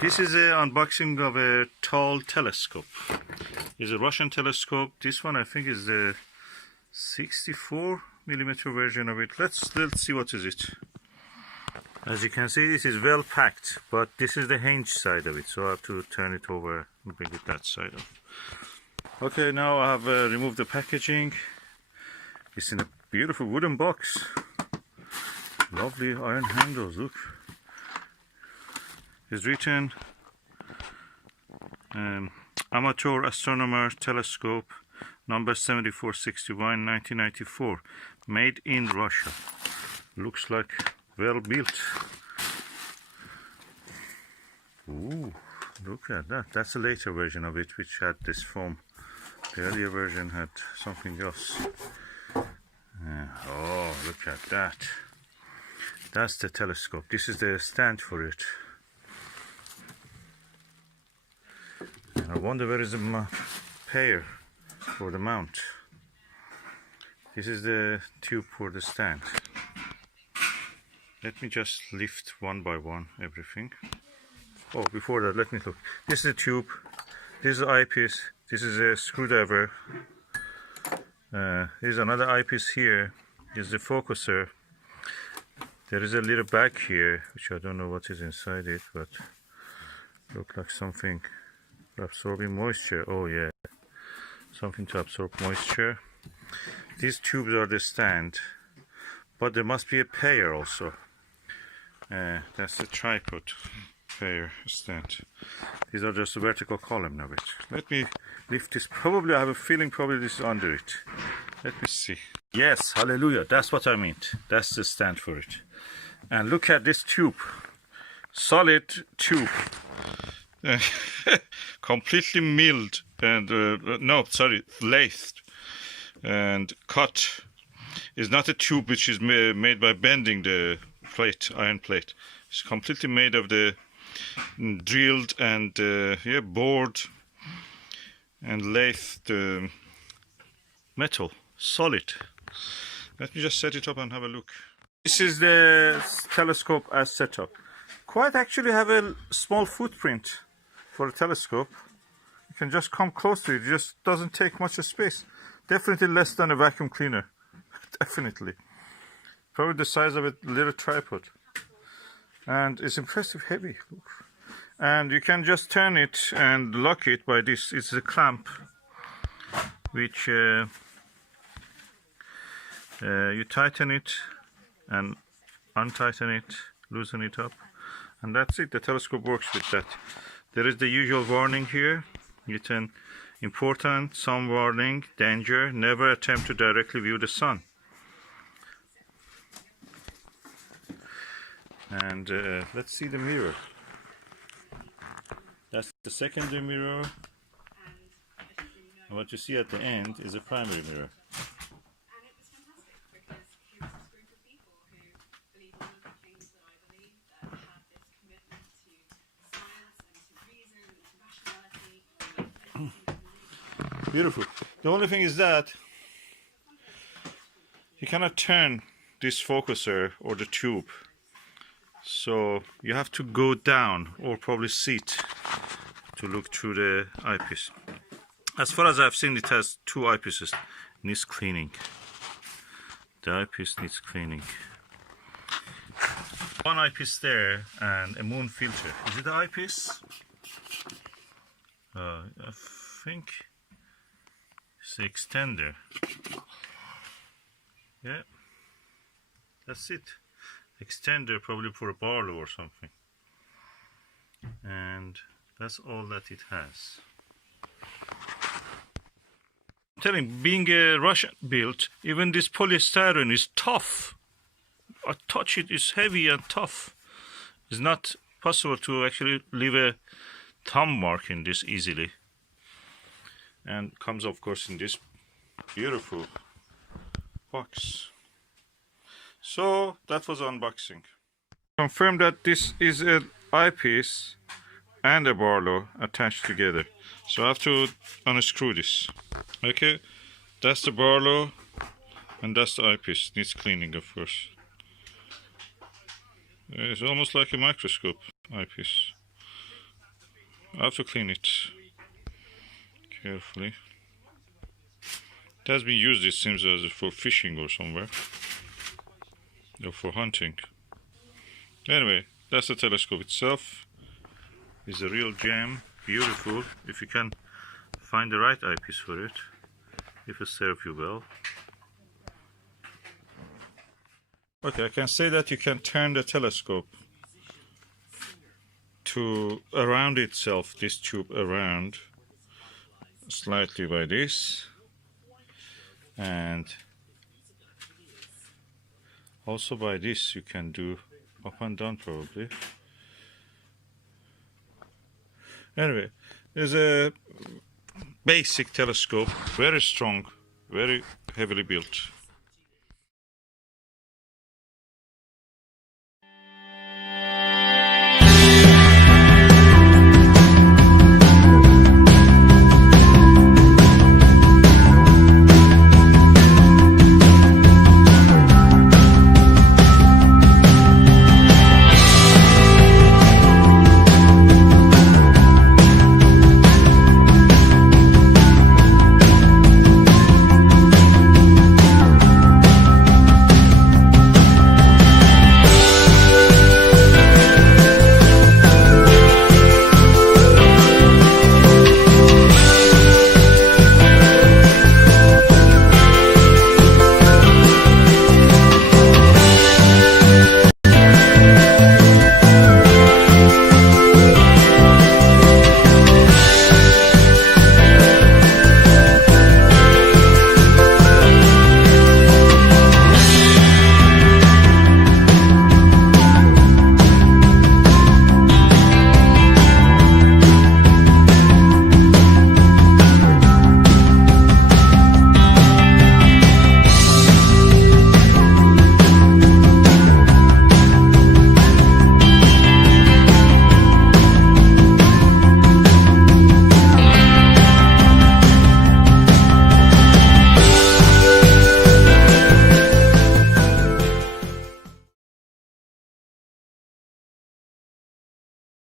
This is an unboxing of a TAL telescope. It's a Russian telescope. This one I think is the 64mm version of it. Let's see what is it. As you can see, this is well packed, but this is the hinge side of it, so I have to turn it over and bring it that side up. Okay, now I have removed the packaging. It's in a beautiful wooden box. Lovely iron handles, look. It's written Amateur Astronomer Telescope number 7461 1994, made in Russia. Looks like well built. Ooh, look at that. That's a later version of it, which had this foam. The earlier version had something else. Oh, look at that. That's the telescope. This is the stand for it. I wonder where is the pair for the mount. This is the tube for the stand. Let me just lift one by one everything. Oh, before that, let me look. This is the tube. This is the eyepiece. This is a screwdriver. There's another eyepiece here. This is the focuser. There is a little bag here, which I don't know what is inside it, but look like something absorbing moisture. Oh yeah, something to absorb moisture. These tubes are the stand, but there must be a pair also. That's the tripod pair stand. These are just the vertical column of it. Let me lift this. Probably I have a feeling probably this is under it. Let me see. Yes, hallelujah, that's what I meant. That's the stand for it. And look at this tube. Solid tube. Completely milled and lathed and cut. Is not a tube which is made by bending the plate, iron plate. It's completely made of the drilled and bored and lathed metal, solid. Let me just set it up and have a look. This is the telescope as set up. Quite actually have a small footprint for a telescope. You can just come close to it. It just doesn't take much space. Definitely less than a vacuum cleaner. Definitely. Probably the size of a little tripod. And it's impressive heavy. Look. And you can just turn it and lock it by this. It's a clamp which you tighten it and untighten it, loosen it up, and that's it. The telescope works with that. There is the usual warning here. It's important, sun warning, danger, never attempt to directly view the sun. And let's see the mirror. That's the secondary mirror. And what you see at the end is a primary mirror. Beautiful. The only thing is that you cannot turn this focuser or the tube, so you have to go down or probably sit to look through the eyepiece. As far as I've seen, it has two eyepieces. Needs cleaning. The eyepiece needs cleaning. One eyepiece there and a moon filter. Is it the eyepiece? I think it's the extender. Yeah, that's it. Extender probably for a Barlow or something. And that's all that it has. I'm telling you, being a Russian built, even this polystyrene is tough. I touch it, it's heavy and tough. It's not possible to actually leave a thumb mark in this easily. And comes of course in this beautiful box. So that was unboxing. Confirm that this is an eyepiece and a Barlow attached together. So I have to unscrew this. Okay, that's the Barlow and that's the eyepiece. Needs cleaning of course. It's almost like a microscope eyepiece. I have to clean it carefully. It has been used, it seems, as for fishing or somewhere, or for hunting. Anyway, that's the telescope itself. It's a real gem, beautiful. If you can find the right eyepiece for it, if it serves you well. Okay, I can say that you can turn the telescope to around itself, this tube around slightly by this, and also by this you can do up and down probably. Anyway, there's a basic telescope, very strong, very heavily built.